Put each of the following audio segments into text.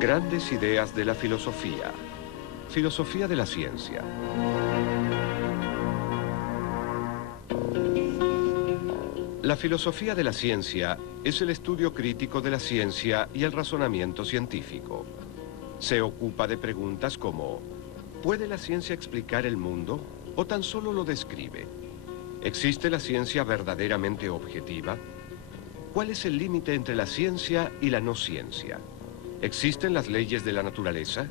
Grandes ideas de la filosofía. Filosofía de la ciencia. La filosofía de la ciencia es el estudio crítico de la ciencia y el razonamiento científico. Se ocupa de preguntas como: ¿puede la ciencia explicar el mundo o tan solo lo describe? ¿Existe la ciencia verdaderamente objetiva? ¿Cuál es el límite entre la ciencia y la no ciencia? ¿Existen las leyes de la naturaleza?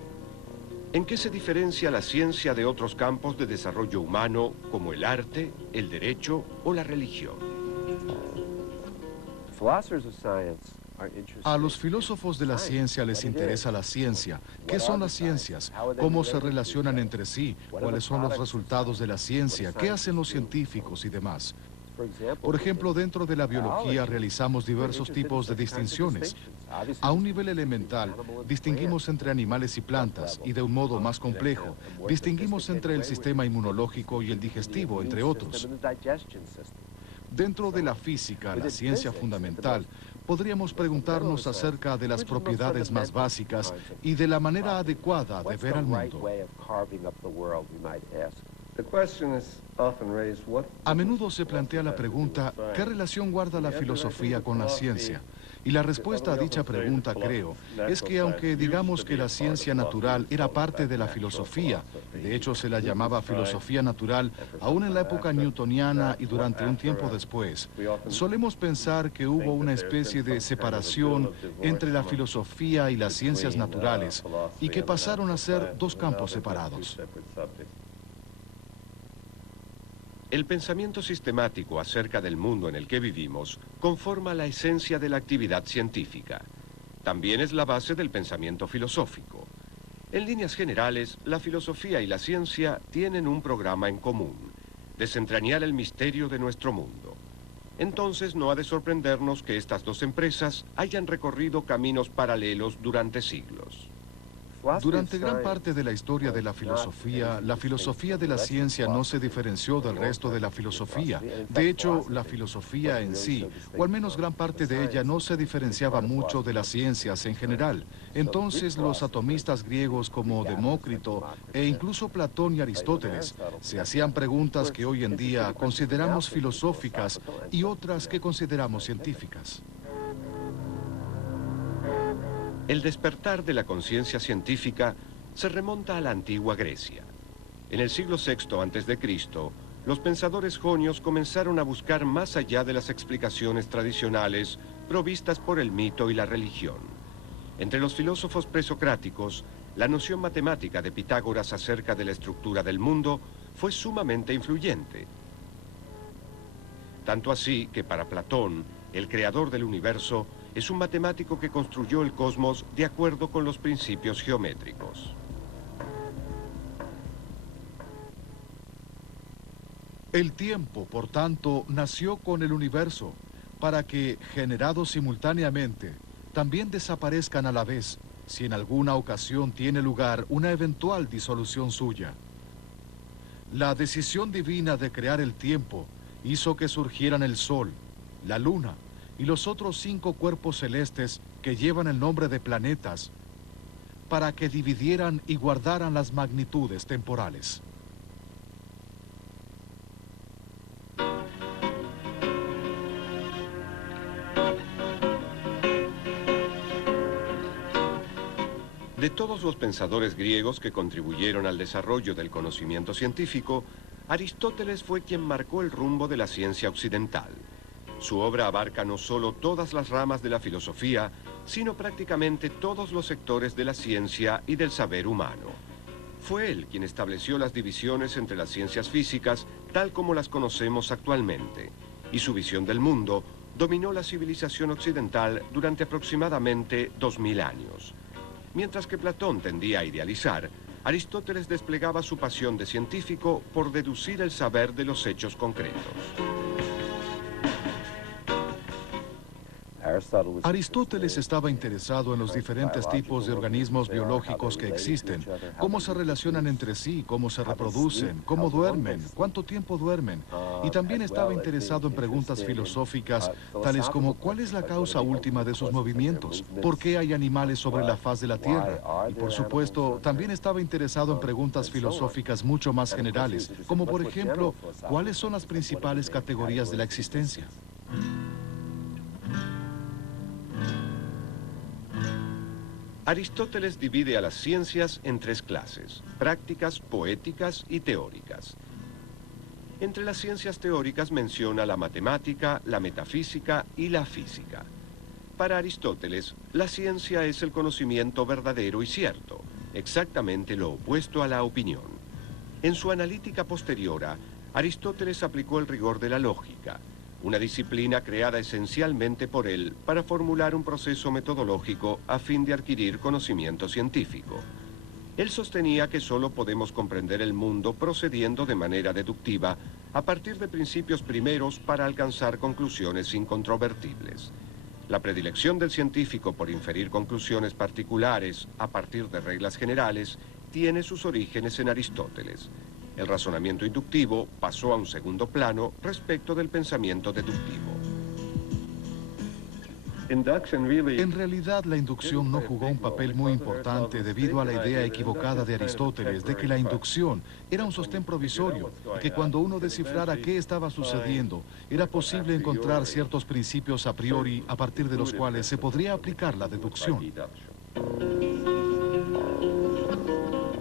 ¿En qué se diferencia la ciencia de otros campos de desarrollo humano como el arte, el derecho o la religión? A los filósofos de la ciencia les interesa la ciencia. ¿Qué son las ciencias? ¿Cómo se relacionan entre sí? ¿Cuáles son los resultados de la ciencia? ¿Qué hacen los científicos y demás? Por ejemplo, dentro de la biología realizamos diversos tipos de distinciones. A un nivel elemental, distinguimos entre animales y plantas, y de un modo más complejo, distinguimos entre el sistema inmunológico y el digestivo, entre otros. Dentro de la física, la ciencia fundamental, podríamos preguntarnos acerca de las propiedades más básicas y de la manera adecuada de ver al mundo. A menudo se plantea la pregunta: ¿qué relación guarda la filosofía con la ciencia? Y la respuesta a dicha pregunta, creo, es que aunque digamos que la ciencia natural era parte de la filosofía, de hecho se la llamaba filosofía natural aún en la época newtoniana y durante un tiempo después, solemos pensar que hubo una especie de separación entre la filosofía y las ciencias naturales y que pasaron a ser dos campos separados. El pensamiento sistemático acerca del mundo en el que vivimos conforma la esencia de la actividad científica. También es la base del pensamiento filosófico. En líneas generales, la filosofía y la ciencia tienen un programa en común: desentrañar el misterio de nuestro mundo. Entonces no ha de sorprendernos que estas dos empresas hayan recorrido caminos paralelos durante siglos. Durante gran parte de la historia de la filosofía de la ciencia no se diferenció del resto de la filosofía. De hecho, la filosofía en sí, o al menos gran parte de ella, no se diferenciaba mucho de las ciencias en general. Entonces, los atomistas griegos como Demócrito e incluso Platón y Aristóteles se hacían preguntas que hoy en día consideramos filosóficas y otras que consideramos científicas. El despertar de la conciencia científica se remonta a la antigua Grecia. En el siglo VI a.C., los pensadores jonios comenzaron a buscar más allá de las explicaciones tradicionales provistas por el mito y la religión. Entre los filósofos presocráticos, la noción matemática de Pitágoras acerca de la estructura del mundo fue sumamente influyente. Tanto así que para Platón, el creador del universo, es un matemático que construyó el cosmos de acuerdo con los principios geométricos. El tiempo, por tanto, nació con el universo, para que, generados simultáneamente, también desaparezcan a la vez, si en alguna ocasión tiene lugar una eventual disolución suya. La decisión divina de crear el tiempo hizo que surgieran el Sol, la Luna y los otros 5 cuerpos celestes que llevan el nombre de planetas, para que dividieran y guardaran las magnitudes temporales. De todos los pensadores griegos que contribuyeron al desarrollo del conocimiento científico, Aristóteles fue quien marcó el rumbo de la ciencia occidental. Su obra abarca no solo todas las ramas de la filosofía, sino prácticamente todos los sectores de la ciencia y del saber humano. Fue él quien estableció las divisiones entre las ciencias físicas tal como las conocemos actualmente, y su visión del mundo dominó la civilización occidental durante aproximadamente 2000 años. Mientras que Platón tendía a idealizar, Aristóteles desplegaba su pasión de científico por deducir el saber de los hechos concretos. Aristóteles estaba interesado en los diferentes tipos de organismos biológicos que existen, cómo se relacionan entre sí, cómo se reproducen, cómo duermen, cuánto tiempo duermen, y también estaba interesado en preguntas filosóficas, tales como ¿cuál es la causa última de sus movimientos? ¿Por qué hay animales sobre la faz de la Tierra? Y por supuesto, también estaba interesado en preguntas filosóficas mucho más generales, como por ejemplo, ¿cuáles son las principales categorías de la existencia? Aristóteles divide a las ciencias en tres clases: prácticas, poéticas y teóricas. Entre las ciencias teóricas menciona la matemática, la metafísica y la física. Para Aristóteles, la ciencia es el conocimiento verdadero y cierto, exactamente lo opuesto a la opinión. En su analítica posteriora, Aristóteles aplicó el rigor de la lógica, una disciplina creada esencialmente por él para formular un proceso metodológico a fin de adquirir conocimiento científico. Él sostenía que solo podemos comprender el mundo procediendo de manera deductiva a partir de principios primeros para alcanzar conclusiones incontrovertibles. La predilección del científico por inferir conclusiones particulares a partir de reglas generales tiene sus orígenes en Aristóteles. El razonamiento inductivo pasó a un segundo plano respecto del pensamiento deductivo. En realidad, la inducción no jugó un papel muy importante debido a la idea equivocada de Aristóteles de que la inducción era un sostén provisorio y que cuando uno descifrara qué estaba sucediendo, era posible encontrar ciertos principios a priori a partir de los cuales se podría aplicar la deducción.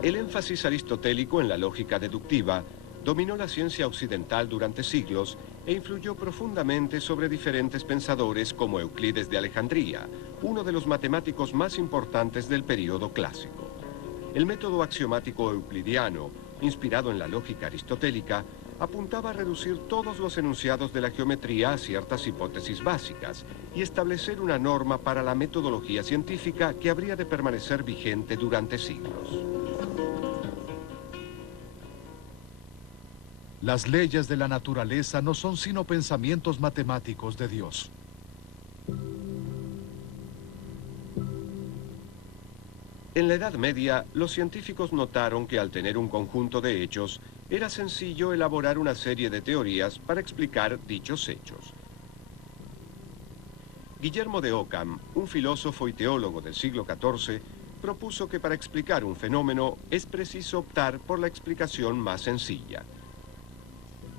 El énfasis aristotélico en la lógica deductiva dominó la ciencia occidental durante siglos e influyó profundamente sobre diferentes pensadores como Euclides de Alejandría, uno de los matemáticos más importantes del período clásico. El método axiomático euclidiano, inspirado en la lógica aristotélica, apuntaba a reducir todos los enunciados de la geometría a ciertas hipótesis básicas y establecer una norma para la metodología científica que habría de permanecer vigente durante siglos. Las leyes de la naturaleza no son sino pensamientos matemáticos de Dios. En la Edad Media, los científicos notaron que al tener un conjunto de hechos, era sencillo elaborar una serie de teorías para explicar dichos hechos. Guillermo de Ockham, un filósofo y teólogo del siglo XIV, propuso que para explicar un fenómeno es preciso optar por la explicación más sencilla.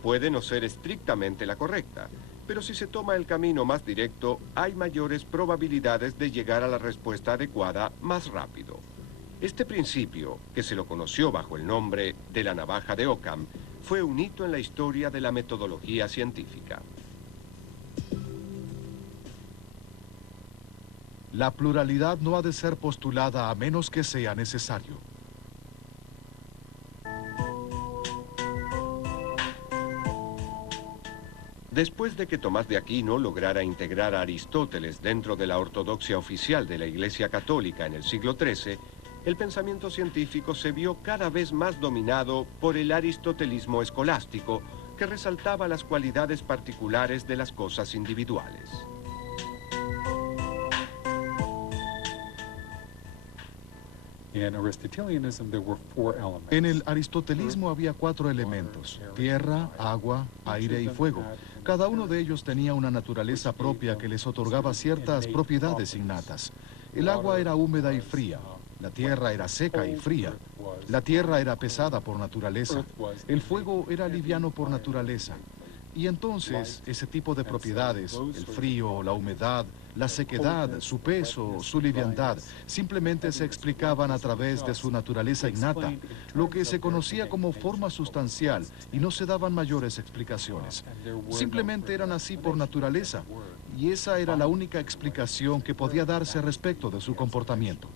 Puede no ser estrictamente la correcta, pero si se toma el camino más directo, hay mayores probabilidades de llegar a la respuesta adecuada más rápido. Este principio, que se lo conoció bajo el nombre de la navaja de Ockham, fue un hito en la historia de la metodología científica. La pluralidad no ha de ser postulada a menos que sea necesario. Después de que Tomás de Aquino lograra integrar a Aristóteles dentro de la ortodoxia oficial de la Iglesia Católica en el siglo XIII, el pensamiento científico se vio cada vez más dominado por el aristotelismo escolástico, que resaltaba las cualidades particulares de las cosas individuales. En el aristotelismo había 4 elementos: tierra, agua, aire y fuego. Cada uno de ellos tenía una naturaleza propia que les otorgaba ciertas propiedades innatas. El agua era húmeda y fría. La tierra era seca y fría. La tierra era pesada por naturaleza. El fuego era liviano por naturaleza. Y entonces, ese tipo de propiedades, el frío, la humedad, la sequedad, su peso, su liviandad, simplemente se explicaban a través de su naturaleza innata, lo que se conocía como forma sustancial, y no se daban mayores explicaciones. Simplemente eran así por naturaleza, y esa era la única explicación que podía darse respecto de su comportamiento.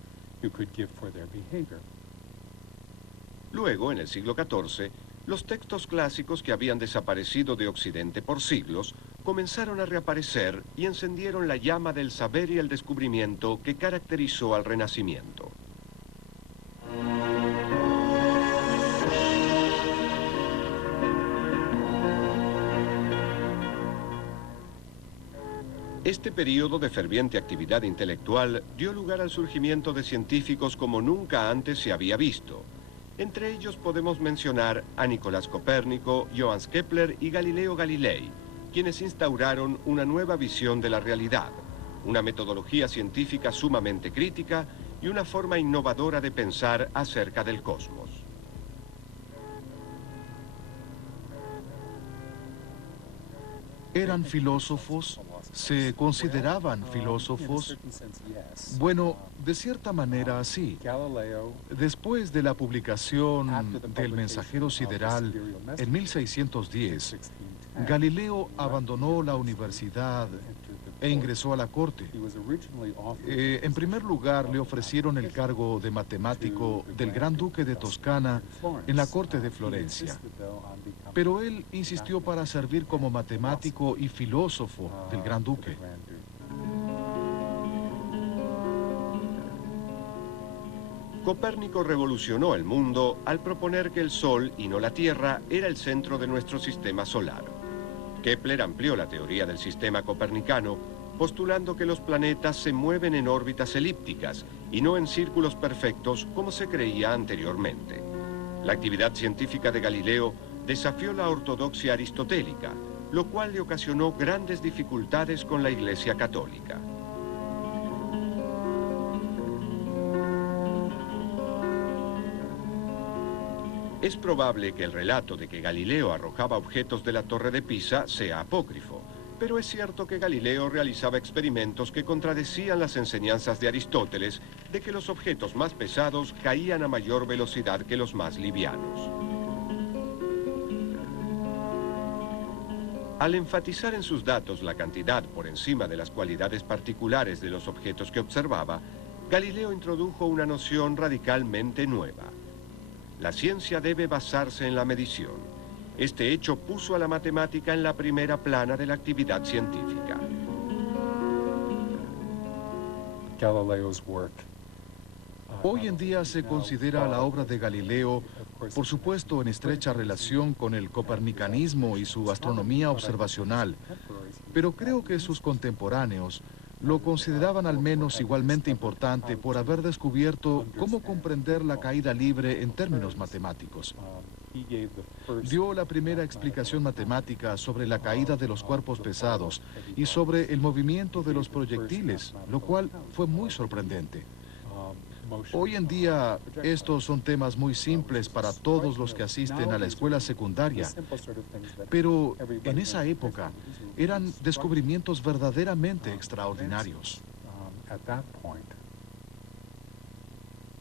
Luego, en el siglo XIV, los textos clásicos que habían desaparecido de Occidente por siglos comenzaron a reaparecer y encendieron la llama del saber y el descubrimiento que caracterizó al Renacimiento. Este periodo de ferviente actividad intelectual dio lugar al surgimiento de científicos como nunca antes se había visto. Entre ellos podemos mencionar a Nicolás Copérnico, Johannes Kepler y Galileo Galilei, quienes instauraron una nueva visión de la realidad, una metodología científica sumamente crítica y una forma innovadora de pensar acerca del cosmos. ¿Eran filósofos? ¿Se consideraban filósofos? Bueno, de cierta manera sí. Después de la publicación del Mensajero Sideral en 1610, Galileo abandonó la universidad e ingresó a la corte. En primer lugar, le ofrecieron el cargo de matemático del Gran Duque de Toscana en la corte de Florencia. Pero él insistió para servir como matemático y filósofo del Gran Duque. Copérnico revolucionó el mundo al proponer que el Sol, y no la Tierra, era el centro de nuestro sistema solar. Kepler amplió la teoría del sistema copernicano, postulando que los planetas se mueven en órbitas elípticas y no en círculos perfectos como se creía anteriormente. La actividad científica de Galileo desafió la ortodoxia aristotélica, lo cual le ocasionó grandes dificultades con la Iglesia Católica. Es probable que el relato de que Galileo arrojaba objetos de la Torre de Pisa sea apócrifo, pero es cierto que Galileo realizaba experimentos que contradecían las enseñanzas de Aristóteles de que los objetos más pesados caían a mayor velocidad que los más livianos. Al enfatizar en sus datos la cantidad por encima de las cualidades particulares de los objetos que observaba, Galileo introdujo una noción radicalmente nueva. La ciencia debe basarse en la medición. Este hecho puso a la matemática en la primera plana de la actividad científica. Hoy en día se considera la obra de Galileo, por supuesto, en estrecha relación con el copernicanismo y su astronomía observacional, pero creo que sus contemporáneos lo consideraban al menos igualmente importante por haber descubierto cómo comprender la caída libre en términos matemáticos. Dio la primera explicación matemática sobre la caída de los cuerpos pesados y sobre el movimiento de los proyectiles, lo cual fue muy sorprendente. Hoy en día, estos son temas muy simples para todos los que asisten a la escuela secundaria, pero en esa época eran descubrimientos verdaderamente extraordinarios.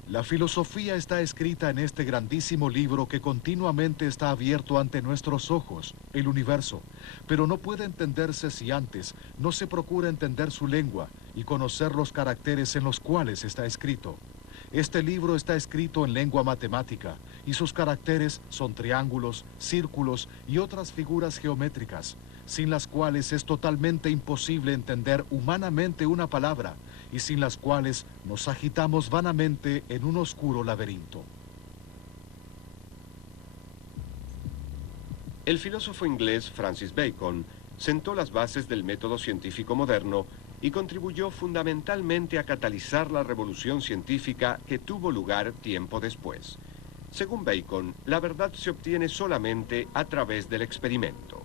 La filosofía está escrita en este grandísimo libro que continuamente está abierto ante nuestros ojos, el universo, pero no puede entenderse si antes no se procura entender su lengua y conocer los caracteres en los cuales está escrito. Este libro está escrito en lengua matemática y sus caracteres son triángulos, círculos y otras figuras geométricas, sin las cuales es totalmente imposible entender humanamente una palabra y sin las cuales nos agitamos vanamente en un oscuro laberinto. El filósofo inglés Francis Bacon sentó las bases del método científico moderno y contribuyó fundamentalmente a catalizar la revolución científica que tuvo lugar tiempo después. Según Bacon, la verdad se obtiene solamente a través del experimento.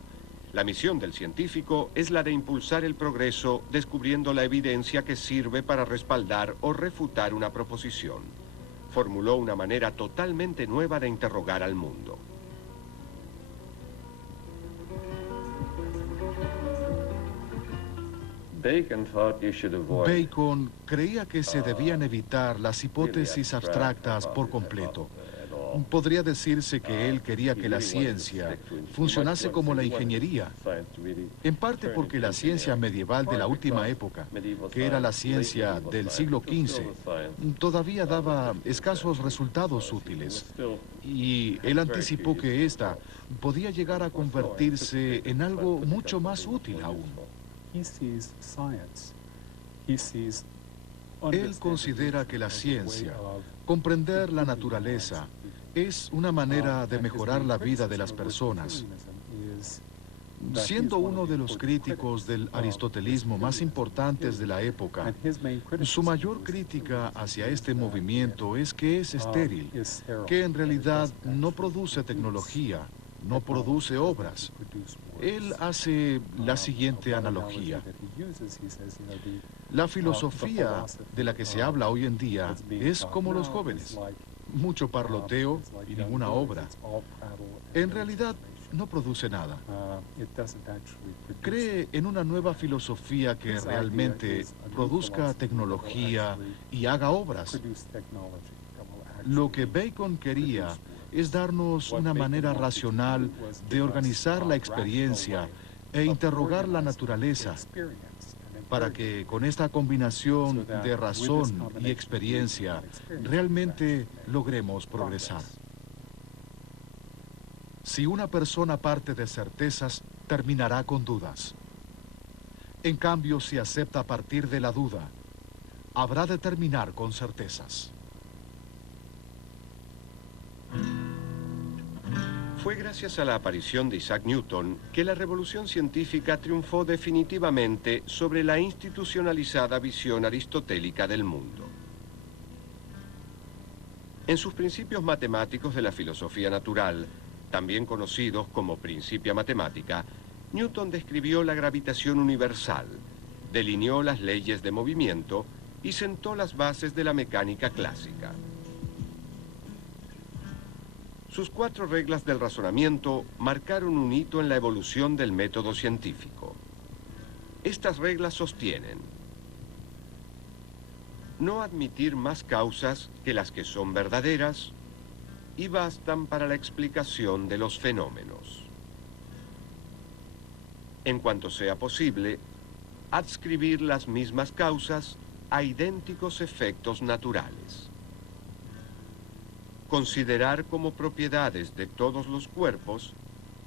La misión del científico es la de impulsar el progreso descubriendo la evidencia que sirve para respaldar o refutar una proposición. Formuló una manera totalmente nueva de interrogar al mundo. Bacon creía que se debían evitar las hipótesis abstractas por completo. Podría decirse que él quería que la ciencia funcionase como la ingeniería, en parte porque la ciencia medieval de la última época, que era la ciencia del siglo XV, todavía daba escasos resultados útiles, y él anticipó que ésta podía llegar a convertirse en algo mucho más útil aún. Él considera que la ciencia, comprender la naturaleza, es una manera de mejorar la vida de las personas. Siendo uno de los críticos del aristotelismo más importantes de la época, su mayor crítica hacia este movimiento es que es estéril, que en realidad no produce tecnología, no produce obras. Él hace la siguiente analogía. La filosofía de la que se habla hoy en día es como los jóvenes, mucho parloteo y ninguna obra. En realidad, no produce nada. Cree en una nueva filosofía que realmente produzca tecnología y haga obras. Lo que Bacon quería es darnos una manera racional de organizar la experiencia e interrogar la naturaleza, para que con esta combinación de razón y experiencia realmente logremos progresar. Si una persona parte de certezas, terminará con dudas. En cambio, si acepta partir de la duda, habrá de terminar con certezas. Fue gracias a la aparición de Isaac Newton que la revolución científica triunfó definitivamente sobre la institucionalizada visión aristotélica del mundo. En sus principios matemáticos de la filosofía natural, también conocidos como Principia Matemática, Newton describió la gravitación universal, delineó las leyes de movimiento y sentó las bases de la mecánica clásica. Sus 4 reglas del razonamiento marcaron un hito en la evolución del método científico. Estas reglas sostienen: no admitir más causas que las que son verdaderas y bastan para la explicación de los fenómenos. En cuanto sea posible, adscribir las mismas causas a idénticos efectos naturales. Considerar como propiedades de todos los cuerpos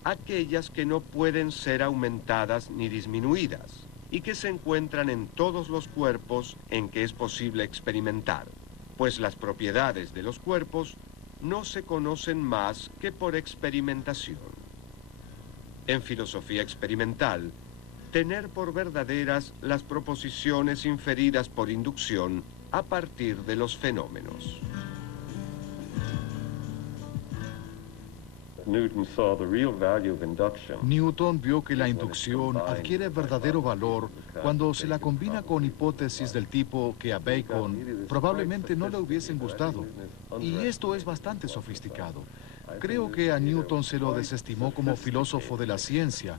aquellas que no pueden ser aumentadas ni disminuidas y que se encuentran en todos los cuerpos en que es posible experimentar, pues las propiedades de los cuerpos no se conocen más que por experimentación. En filosofía experimental, tener por verdaderas las proposiciones inferidas por inducción a partir de los fenómenos. Newton vio que la inducción adquiere verdadero valor cuando se la combina con hipótesis del tipo que a Bacon probablemente no le hubiesen gustado. Y esto es bastante sofisticado. Creo que a Newton se lo desestimó como filósofo de la ciencia.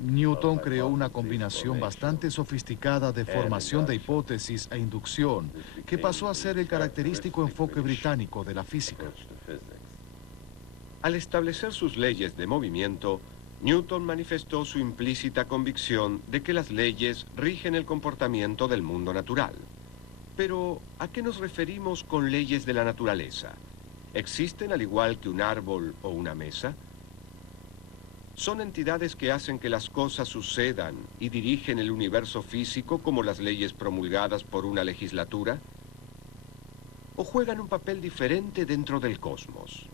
Newton creó una combinación bastante sofisticada de formación de hipótesis e inducción, que pasó a ser el característico enfoque británico de la física. Al establecer sus leyes de movimiento, Newton manifestó su implícita convicción de que las leyes rigen el comportamiento del mundo natural. Pero, ¿a qué nos referimos con leyes de la naturaleza? ¿Existen al igual que un árbol o una mesa? ¿Son entidades que hacen que las cosas sucedan y dirigen el universo físico como las leyes promulgadas por una legislatura? ¿O juegan un papel diferente dentro del cosmos?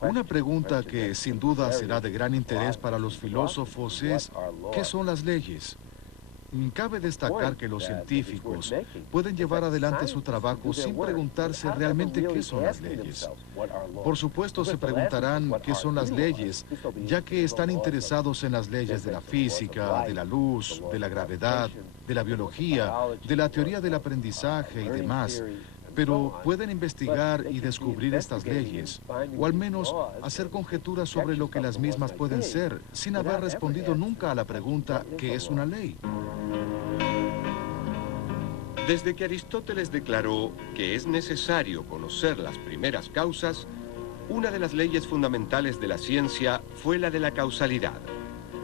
Una pregunta que sin duda será de gran interés para los filósofos es: ¿qué son las leyes? Cabe destacar que los científicos pueden llevar adelante su trabajo sin preguntarse realmente qué son las leyes. Por supuesto se preguntarán qué son las leyes, ya que están interesados en las leyes de la física, de la luz, de la gravedad, de la biología, de la teoría del aprendizaje y demás. Pero pueden investigar y descubrir estas leyes, o al menos hacer conjeturas sobre lo que las mismas pueden ser, sin haber respondido nunca a la pregunta ¿qué es una ley? Desde que Aristóteles declaró que es necesario conocer las primeras causas, una de las leyes fundamentales de la ciencia fue la de la causalidad,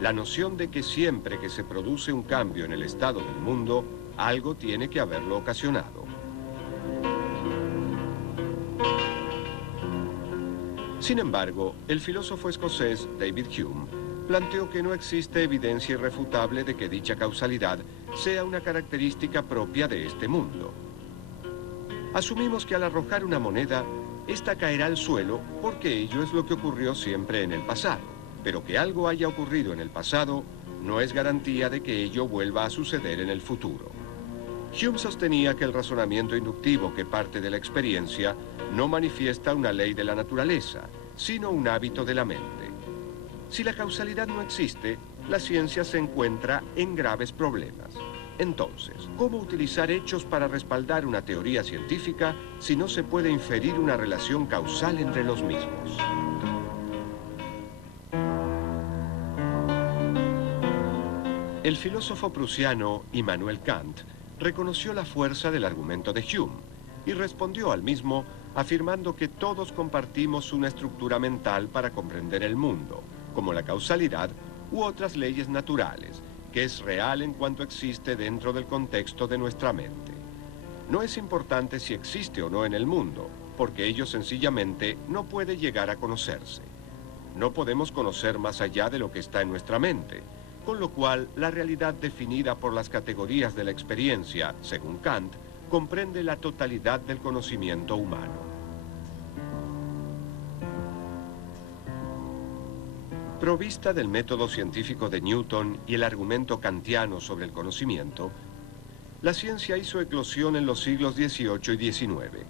la noción de que siempre que se produce un cambio en el estado del mundo, algo tiene que haberlo ocasionado. Sin embargo, el filósofo escocés David Hume planteó que no existe evidencia irrefutable de que dicha causalidad sea una característica propia de este mundo. Asumimos que al arrojar una moneda, esta caerá al suelo porque ello es lo que ocurrió siempre en el pasado. pero que algo haya ocurrido en el pasado no es garantía de que ello vuelva a suceder en el futuro. Hume sostenía que el razonamiento inductivo que parte de la experiencia no manifiesta una ley de la naturaleza, sino un hábito de la mente. Si la causalidad no existe, la ciencia se encuentra en graves problemas. Entonces, ¿cómo utilizar hechos para respaldar una teoría científica si no se puede inferir una relación causal entre los mismos? El filósofo prusiano Immanuel Kant reconoció la fuerza del argumento de Hume y respondió al mismo afirmando que todos compartimos una estructura mental para comprender el mundo, como la causalidad u otras leyes naturales, que es real en cuanto existe dentro del contexto de nuestra mente. No es importante si existe o no en el mundo, porque ello sencillamente no puede llegar a conocerse. No podemos conocer más allá de lo que está en nuestra mente, con lo cual la realidad definida por las categorías de la experiencia, según Kant, comprende la totalidad del conocimiento humano. Provista del método científico de Newton y el argumento kantiano sobre el conocimiento, la ciencia hizo eclosión en los siglos XVIII y XIX.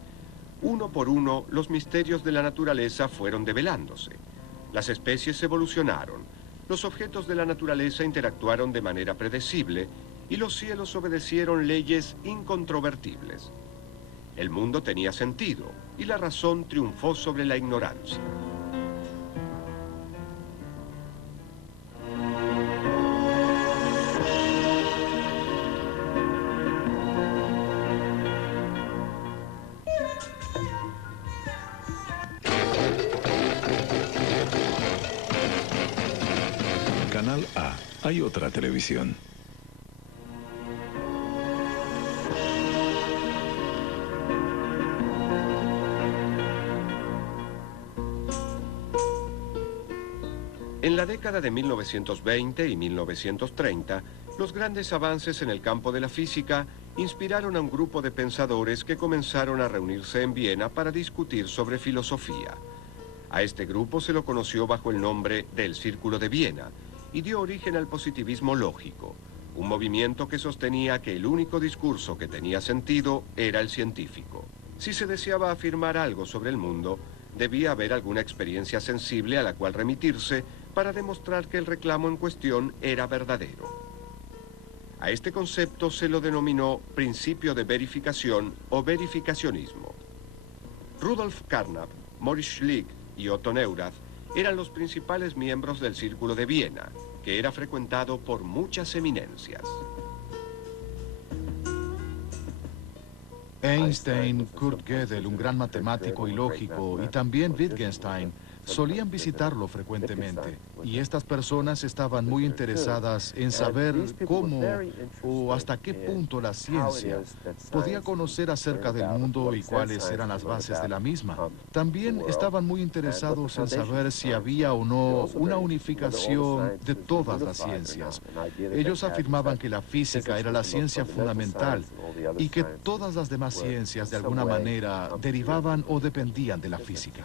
Uno por uno, los misterios de la naturaleza fueron develándose. Las especies evolucionaron, los objetos de la naturaleza interactuaron de manera predecible y los cielos obedecieron leyes incontrovertibles. El mundo tenía sentido y la razón triunfó sobre la ignorancia. Canal A. Hay otra televisión. En la década de 1920 y 1930, los grandes avances en el campo de la física inspiraron a un grupo de pensadores que comenzaron a reunirse en Viena para discutir sobre filosofía. A este grupo se lo conoció bajo el nombre del Círculo de Viena y dio origen al positivismo lógico, un movimiento que sostenía que el único discurso que tenía sentido era el científico. Si se deseaba afirmar algo sobre el mundo, debía haber alguna experiencia sensible a la cual remitirse para demostrar que el reclamo en cuestión era verdadero. A este concepto se lo denominó principio de verificación o verificacionismo. Rudolf Carnap, Maurice Schlick y Otto Neurath eran los principales miembros del Círculo de Viena, que era frecuentado por muchas eminencias. Einstein, Kurt Gödel, un gran matemático y lógico, y también Wittgenstein, solían visitarlo frecuentemente, y estas personas estaban muy interesadas en saber cómo o hasta qué punto la ciencia podía conocer acerca del mundo y cuáles eran las bases de la misma. También estaban muy interesados en saber si había o no una unificación de todas las ciencias. Ellos afirmaban que la física era la ciencia fundamental y que todas las demás ciencias de alguna manera derivaban o dependían de la física.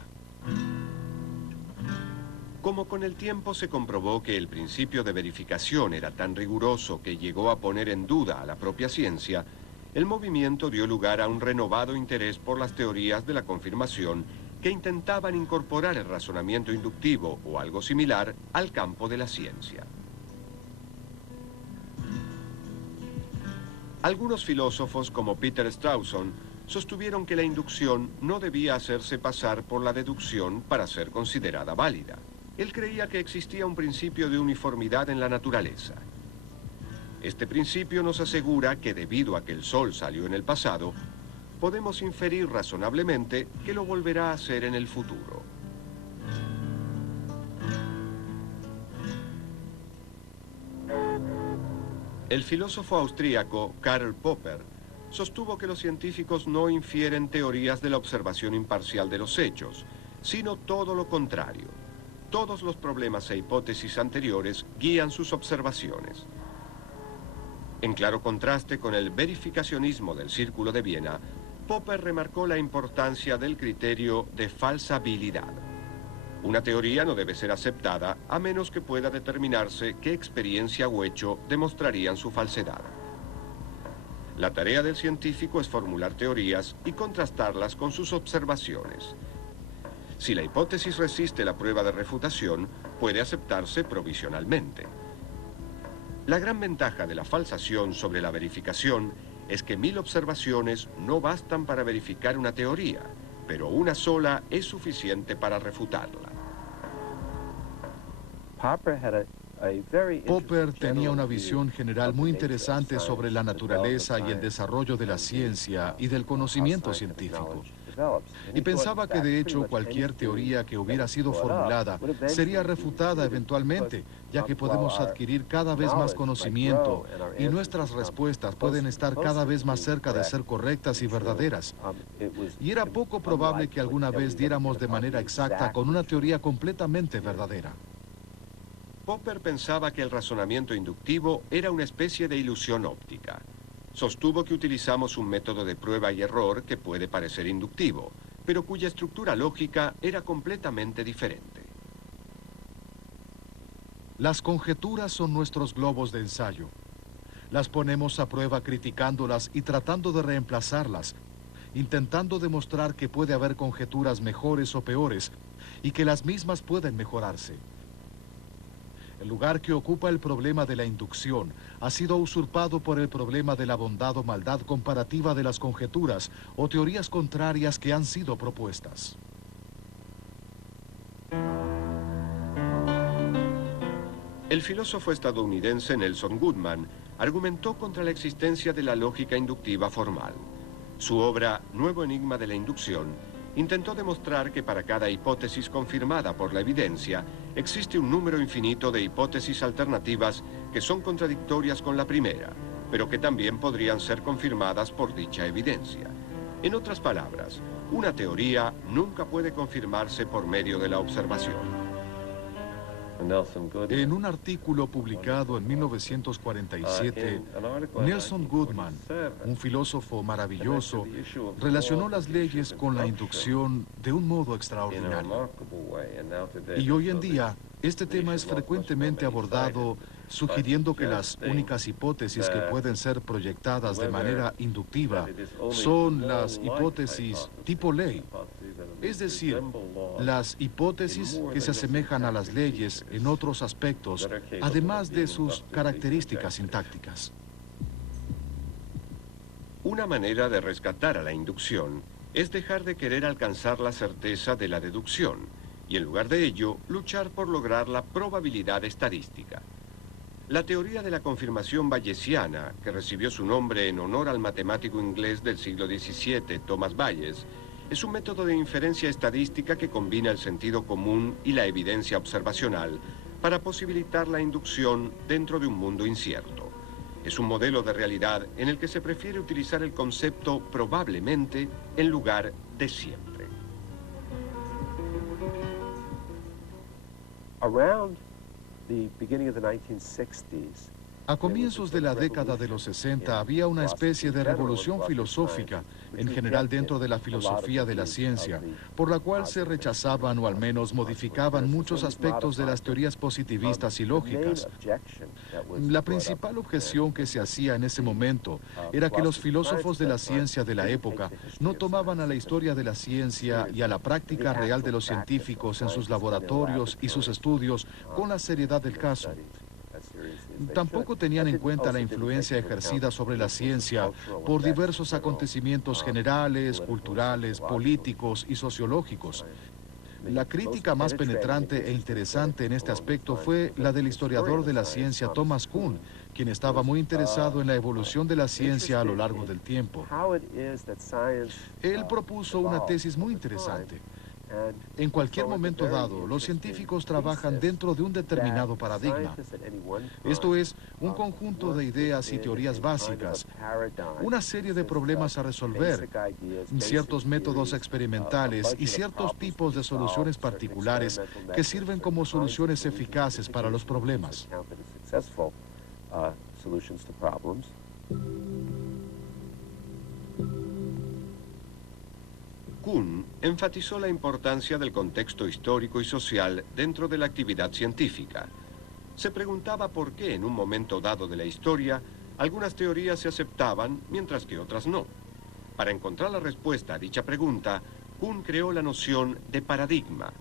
Como con el tiempo se comprobó que el principio de verificación era tan riguroso que llegó a poner en duda a la propia ciencia, el movimiento dio lugar a un renovado interés por las teorías de la confirmación que intentaban incorporar el razonamiento inductivo o algo similar al campo de la ciencia. Algunos filósofos como Peter Strawson sostuvieron que la inducción no debía hacerse pasar por la deducción para ser considerada válida. Él creía que existía un principio de uniformidad en la naturaleza. Este principio nos asegura que debido a que el Sol salió en el pasado, podemos inferir razonablemente que lo volverá a hacer en el futuro. El filósofo austríaco Karl Popper sostuvo que los científicos no infieren teorías de la observación imparcial de los hechos, sino todo lo contrario. Todos los problemas e hipótesis anteriores guían sus observaciones. En claro contraste con el verificacionismo del Círculo de Viena, Popper remarcó la importancia del criterio de falsabilidad. Una teoría no debe ser aceptada a menos que pueda determinarse qué experiencia o hecho demostrarían su falsedad. La tarea del científico es formular teorías y contrastarlas con sus observaciones. Si la hipótesis resiste la prueba de refutación, puede aceptarse provisionalmente. La gran ventaja de la falsación sobre la verificación es que 1000 observaciones no bastan para verificar una teoría, pero una sola es suficiente para refutarla. Popper tenía una visión general muy interesante sobre la naturaleza y el desarrollo de la ciencia y del conocimiento científico. Y pensaba que de hecho cualquier teoría que hubiera sido formulada sería refutada eventualmente, ya que podemos adquirir cada vez más conocimiento y nuestras respuestas pueden estar cada vez más cerca de ser correctas y verdaderas. Y era poco probable que alguna vez diéramos de manera exacta con una teoría completamente verdadera. Popper pensaba que el razonamiento inductivo era una especie de ilusión óptica. Sostuvo que utilizamos un método de prueba y error que puede parecer inductivo, pero cuya estructura lógica era completamente diferente. Las conjeturas son nuestros globos de ensayo. Las ponemos a prueba criticándolas y tratando de reemplazarlas, intentando demostrar que puede haber conjeturas mejores o peores y que las mismas pueden mejorarse. El lugar que ocupa el problema de la inducción ha sido usurpado por el problema de la bondad o maldad comparativa de las conjeturas o teorías contrarias que han sido propuestas. El filósofo estadounidense Nelson Goodman argumentó contra la existencia de la lógica inductiva formal. Su obra, Nuevo enigma de la inducción, intentó demostrar que para cada hipótesis confirmada por la evidencia, existe un número infinito de hipótesis alternativas que son contradictorias con la primera, pero que también podrían ser confirmadas por dicha evidencia. En otras palabras, una teoría nunca puede confirmarse por medio de la observación. En un artículo publicado en 1947, Nelson Goodman, un filósofo maravilloso, relacionó las leyes con la inducción de un modo extraordinario. Y hoy en día, este tema es frecuentemente abordado, sugiriendo que las únicas hipótesis que pueden ser proyectadas de manera inductiva son las hipótesis tipo ley. Es decir, las hipótesis que se asemejan a las leyes en otros aspectos, además de sus características sintácticas. Una manera de rescatar a la inducción es dejar de querer alcanzar la certeza de la deducción y en lugar de ello, luchar por lograr la probabilidad estadística. La teoría de la confirmación bayesiana, que recibió su nombre en honor al matemático inglés del siglo XVII, Thomas Bayes, es un método de inferencia estadística que combina el sentido común y la evidencia observacional para posibilitar la inducción dentro de un mundo incierto. Es un modelo de realidad en el que se prefiere utilizar el concepto probablemente en lugar de siempre. Around the beginning of the 1960s, A comienzos de la década de los 60 había una especie de revolución filosófica, en general dentro de la filosofía de la ciencia, por la cual se rechazaban o al menos modificaban muchos aspectos de las teorías positivistas y lógicas. La principal objeción que se hacía en ese momento era que los filósofos de la ciencia de la época no tomaban a la historia de la ciencia y a la práctica real de los científicos en sus laboratorios y sus estudios con la seriedad del caso. Tampoco tenían en cuenta la influencia ejercida sobre la ciencia por diversos acontecimientos generales, culturales, políticos y sociológicos. La crítica más penetrante e interesante en este aspecto fue la del historiador de la ciencia Thomas Kuhn, quien estaba muy interesado en la evolución de la ciencia a lo largo del tiempo. Él propuso una tesis muy interesante. En cualquier momento dado, los científicos trabajan dentro de un determinado paradigma. Esto es, un conjunto de ideas y teorías básicas, una serie de problemas a resolver, ciertos métodos experimentales y ciertos tipos de soluciones particulares que sirven como soluciones eficaces para los problemas. Kuhn enfatizó la importancia del contexto histórico y social dentro de la actividad científica. Se preguntaba por qué en un momento dado de la historia algunas teorías se aceptaban mientras que otras no. Para encontrar la respuesta a dicha pregunta, Kuhn creó la noción de paradigma.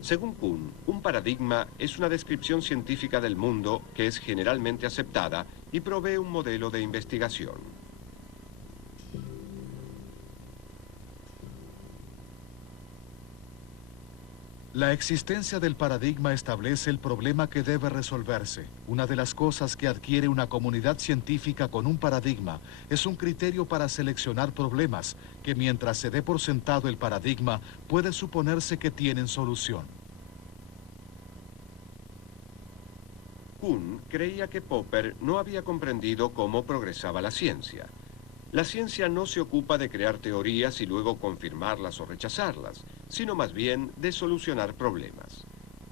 Según Kuhn, un paradigma es una descripción científica del mundo que es generalmente aceptada y provee un modelo de investigación. La existencia del paradigma establece el problema que debe resolverse. Una de las cosas que adquiere una comunidad científica con un paradigma es un criterio para seleccionar problemas que, mientras se dé por sentado el paradigma, puede suponerse que tienen solución. Kuhn creía que Popper no había comprendido cómo progresaba la ciencia. La ciencia no se ocupa de crear teorías y luego confirmarlas o rechazarlas, sino más bien de solucionar problemas.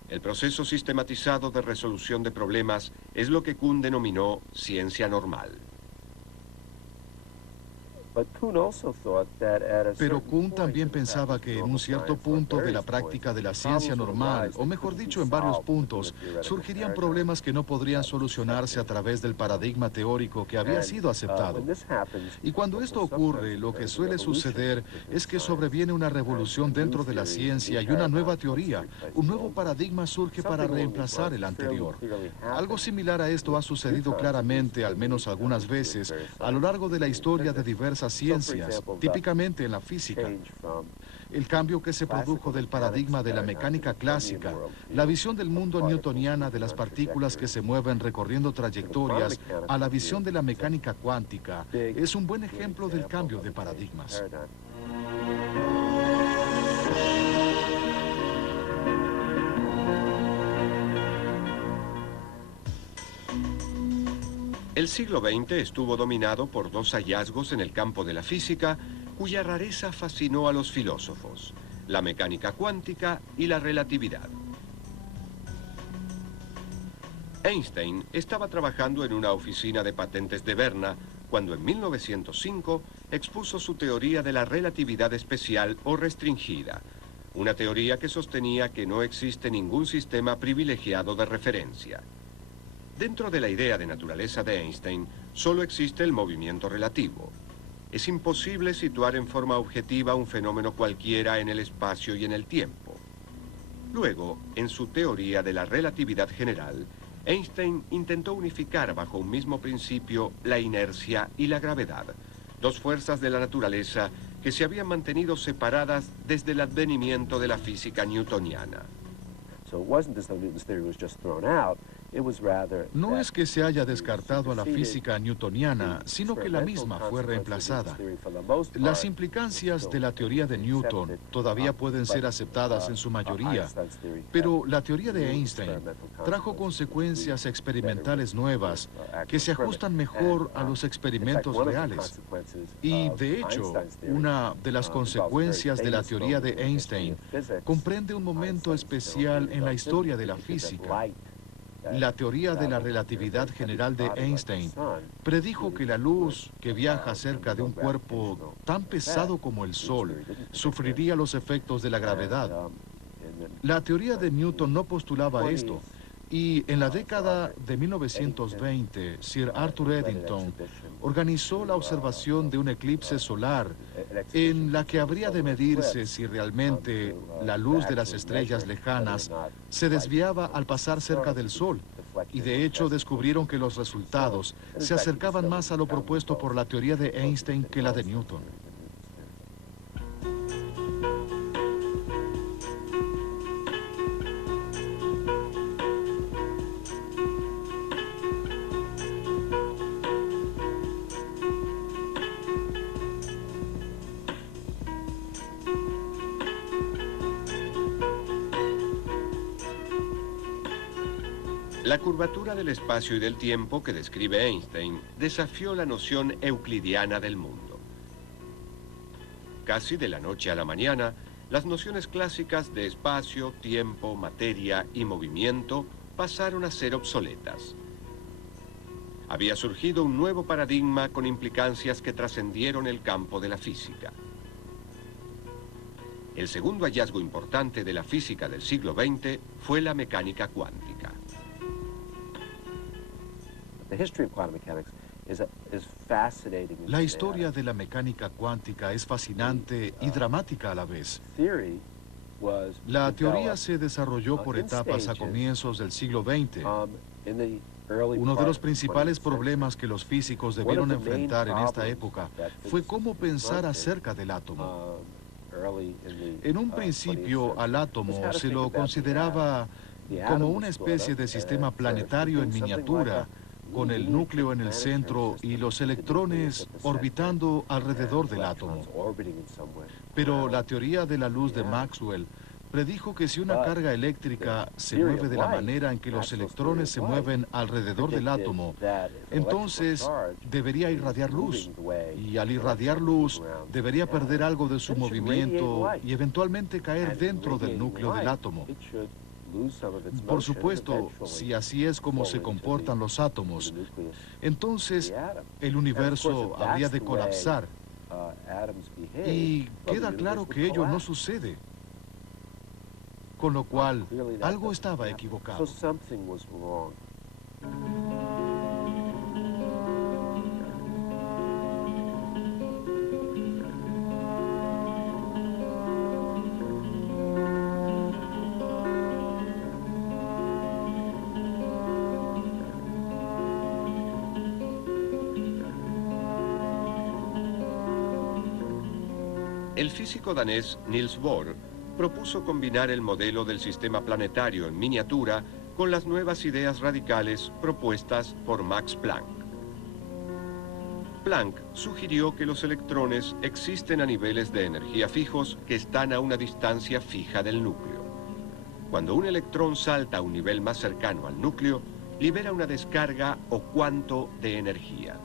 El proceso sistematizado de resolución de problemas es lo que Kuhn denominó ciencia normal. Pero Kuhn también pensaba que en un cierto punto de la práctica de la ciencia normal, o mejor dicho, en varios puntos, surgirían problemas que no podrían solucionarse a través del paradigma teórico que había sido aceptado. Y cuando esto ocurre, lo que suele suceder es que sobreviene una revolución dentro de la ciencia y una nueva teoría. Un nuevo paradigma surge para reemplazar el anterior. Algo similar a esto ha sucedido claramente, al menos algunas veces, a lo largo de la historia de diversas ciencias, típicamente en la física. El cambio que se produjo del paradigma de la mecánica clásica, la visión del mundo newtoniana de las partículas que se mueven recorriendo trayectorias, a la visión de la mecánica cuántica, es un buen ejemplo del cambio de paradigmas. El siglo XX estuvo dominado por dos hallazgos en el campo de la física cuya rareza fascinó a los filósofos: la mecánica cuántica y la relatividad. Einstein estaba trabajando en una oficina de patentes de Berna cuando en 1905 expuso su teoría de la relatividad especial o restringida, una teoría que sostenía que no existe ningún sistema privilegiado de referencia. Dentro de la idea de naturaleza de Einstein, solo existe el movimiento relativo. Es imposible situar en forma objetiva un fenómeno cualquiera en el espacio y en el tiempo. Luego, en su teoría de la relatividad general, Einstein intentó unificar bajo un mismo principio la inercia y la gravedad, dos fuerzas de la naturaleza que se habían mantenido separadas desde el advenimiento de la física newtoniana. No es que se haya descartado a la física newtoniana, sino que la misma fue reemplazada. Las implicancias de la teoría de Newton todavía pueden ser aceptadas en su mayoría, pero la teoría de Einstein trajo consecuencias experimentales nuevas que se ajustan mejor a los experimentos reales. Y, de hecho, una de las consecuencias de la teoría de Einstein comprende un momento especial en la historia de la física. La teoría de la relatividad general de Einstein predijo que la luz que viaja cerca de un cuerpo tan pesado como el Sol sufriría los efectos de la gravedad. La teoría de Newton no postulaba esto, y en la década de 1920, Sir Arthur Eddington organizó la observación de un eclipse solar en la que habría de medirse si realmente la luz de las estrellas lejanas se desviaba al pasar cerca del Sol. Y de hecho descubrieron que los resultados se acercaban más a lo propuesto por la teoría de Einstein que la de Newton. La curvatura del espacio y del tiempo que describe Einstein desafió la noción euclidiana del mundo. Casi de la noche a la mañana, las nociones clásicas de espacio, tiempo, materia y movimiento pasaron a ser obsoletas. Había surgido un nuevo paradigma con implicancias que trascendieron el campo de la física. El segundo hallazgo importante de la física del siglo XX fue la mecánica cuántica. La historia de la mecánica cuántica es fascinante y dramática a la vez. La teoría se desarrolló por etapas a comienzos del siglo XX. Uno de los principales problemas que los físicos debieron enfrentar en esta época fue cómo pensar acerca del átomo. En un principio, al átomo se lo consideraba como una especie de sistema planetario en miniatura, con el núcleo en el centro y los electrones orbitando alrededor del átomo. Pero la teoría de la luz de Maxwell predijo que si una carga eléctrica se mueve de la manera en que los electrones se mueven alrededor del átomo, entonces debería irradiar luz, y al irradiar luz debería perder algo de su movimiento y eventualmente caer dentro del núcleo del átomo. Por supuesto, si así es como se comportan los átomos, entonces el universo habría de colapsar, y queda claro que ello no sucede. Con lo cual, algo estaba equivocado. El físico danés Niels Bohr propuso combinar el modelo del sistema planetario en miniatura con las nuevas ideas radicales propuestas por Max Planck. Planck sugirió que los electrones existen a niveles de energía fijos que están a una distancia fija del núcleo. Cuando un electrón salta a un nivel más cercano al núcleo, libera una descarga o cuanto de energía.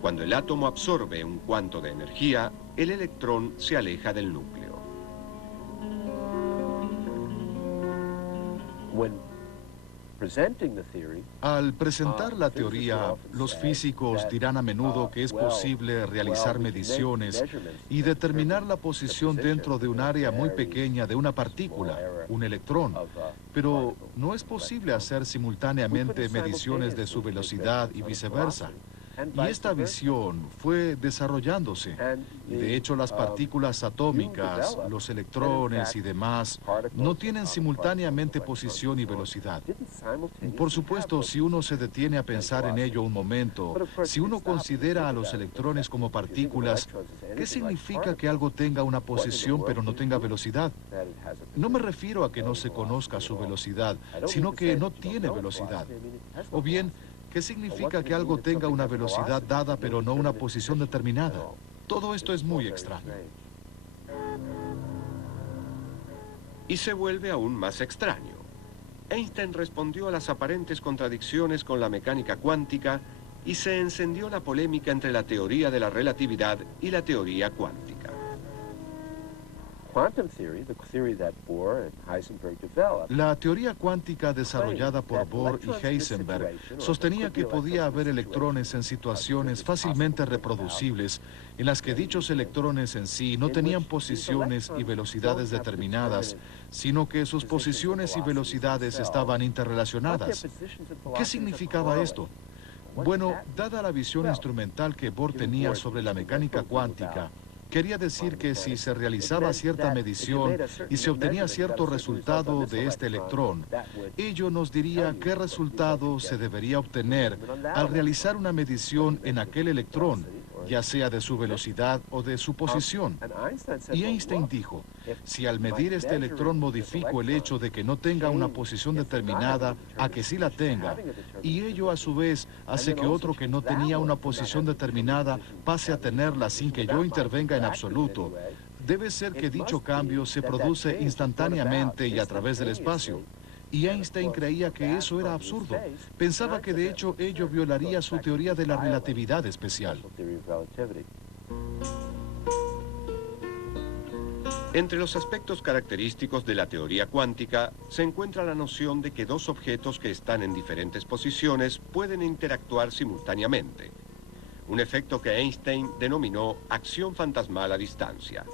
Cuando el átomo absorbe un cuanto de energía, el electrón se aleja del núcleo. Al presentar la teoría, los físicos dirán a menudo que es posible realizar mediciones y determinar la posición dentro de un área muy pequeña de una partícula, un electrón, pero no es posible hacer simultáneamente mediciones de su velocidad y viceversa. Y esta visión fue desarrollándose. De hecho, las partículas atómicas, los electrones y demás, no tienen simultáneamente posición y velocidad. Por supuesto, si uno se detiene a pensar en ello un momento, si uno considera a los electrones como partículas, ¿qué significa que algo tenga una posición pero no tenga velocidad? No me refiero a que no se conozca su velocidad, sino que no tiene velocidad. O bien, ¿qué significa que algo tenga una velocidad dada pero no una posición determinada? Todo esto es muy extraño. Y se vuelve aún más extraño. Einstein respondió a las aparentes contradicciones con la mecánica cuántica y se encendió la polémica entre la teoría de la relatividad y la teoría cuántica. La teoría cuántica desarrollada por Bohr y Heisenberg sostenía que podía haber electrones en situaciones fácilmente reproducibles en las que dichos electrones en sí no tenían posiciones y velocidades determinadas, sino que sus posiciones y velocidades estaban interrelacionadas. ¿Qué significaba esto? Bueno, dada la visión instrumental que Bohr tenía sobre la mecánica cuántica, quería decir que si se realizaba cierta medición y se obtenía cierto resultado de este electrón, ello nos diría qué resultado se debería obtener al realizar una medición en aquel electrón, ya sea de su velocidad o de su posición. Y Einstein dijo, si al medir este electrón modifico el hecho de que no tenga una posición determinada a que sí la tenga, y ello a su vez hace que otro que no tenía una posición determinada pase a tenerla sin que yo intervenga en absoluto, debe ser que dicho cambio se produce instantáneamente y a través del espacio. Y Einstein creía que eso era absurdo. Pensaba que de hecho ello violaría su teoría de la relatividad especial. Entre los aspectos característicos de la teoría cuántica se encuentra la noción de que dos objetos que están en diferentes posiciones pueden interactuar simultáneamente, un efecto que Einstein denominó acción fantasmal a distancia.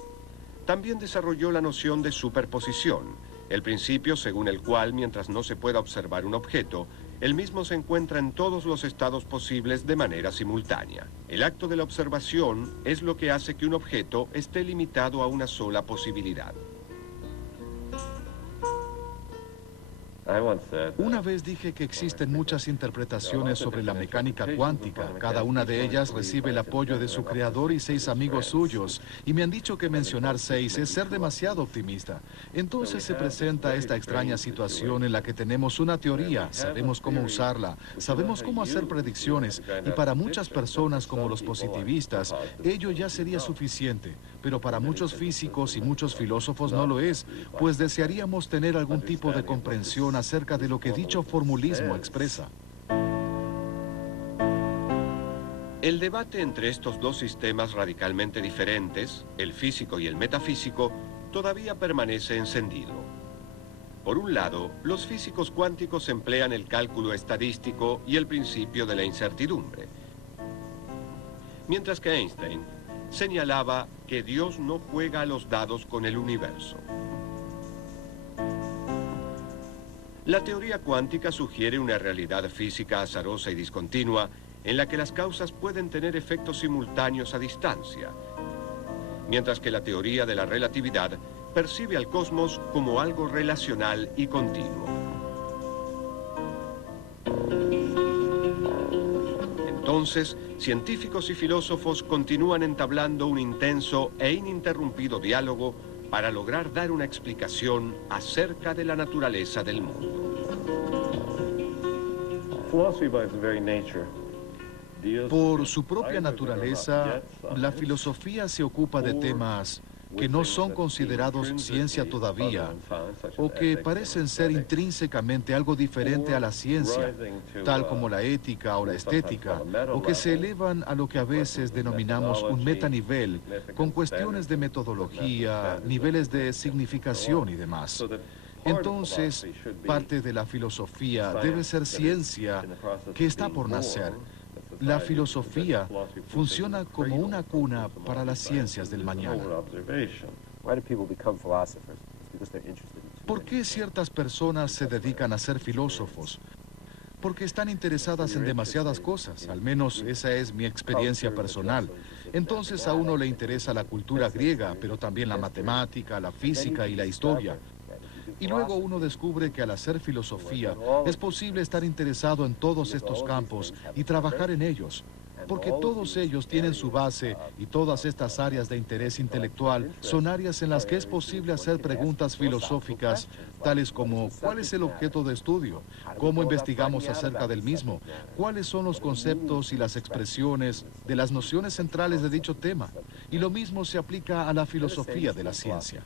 También desarrolló la noción de superposición, el principio según el cual, mientras no se pueda observar un objeto, el mismo se encuentra en todos los estados posibles de manera simultánea. El acto de la observación es lo que hace que un objeto esté limitado a una sola posibilidad. Una vez dije que existen muchas interpretaciones sobre la mecánica cuántica. Cada una de ellas recibe el apoyo de su creador y 6 amigos suyos. Y me han dicho que mencionar 6 es ser demasiado optimista. Entonces se presenta esta extraña situación en la que tenemos una teoría, sabemos cómo usarla, sabemos cómo hacer predicciones. Y para muchas personas como los positivistas, ello ya sería suficiente. Pero para muchos físicos y muchos filósofos no lo es, pues desearíamos tener algún tipo de comprensión acerca de lo que dicho formulismo expresa. El debate entre estos dos sistemas radicalmente diferentes, el físico y el metafísico, todavía permanece encendido. Por un lado, los físicos cuánticos emplean el cálculo estadístico y el principio de la incertidumbre, mientras que Einstein señalaba que Dios no juega a los dados con el universo. La teoría cuántica sugiere una realidad física azarosa y discontinua en la que las causas pueden tener efectos simultáneos a distancia, mientras que la teoría de la relatividad percibe al cosmos como algo relacional y continuo. Entonces, científicos y filósofos continúan entablando un intenso e ininterrumpido diálogo para lograr dar una explicación acerca de la naturaleza del mundo. Por su propia naturaleza, la filosofía se ocupa de temas que no son considerados ciencia todavía, o que parecen ser intrínsecamente algo diferente a la ciencia, tal como la ética o la estética, o que se elevan a lo que a veces denominamos un metanivel, con cuestiones de metodología, niveles de significación y demás. Entonces, parte de la filosofía debe ser ciencia que está por nacer. La filosofía funciona como una cuna para las ciencias del mañana. ¿Por qué ciertas personas se dedican a ser filósofos? Porque están interesadas en demasiadas cosas, al menos esa es mi experiencia personal. Entonces a uno le interesa la cultura griega, pero también la matemática, la física y la historia. Y luego uno descubre que al hacer filosofía es posible estar interesado en todos estos campos y trabajar en ellos, porque todos ellos tienen su base y todas estas áreas de interés intelectual son áreas en las que es posible hacer preguntas filosóficas, tales como ¿cuál es el objeto de estudio? ¿Cómo investigamos acerca del mismo? ¿Cuáles son los conceptos y las expresiones de las nociones centrales de dicho tema? Y lo mismo se aplica a la filosofía de la ciencia.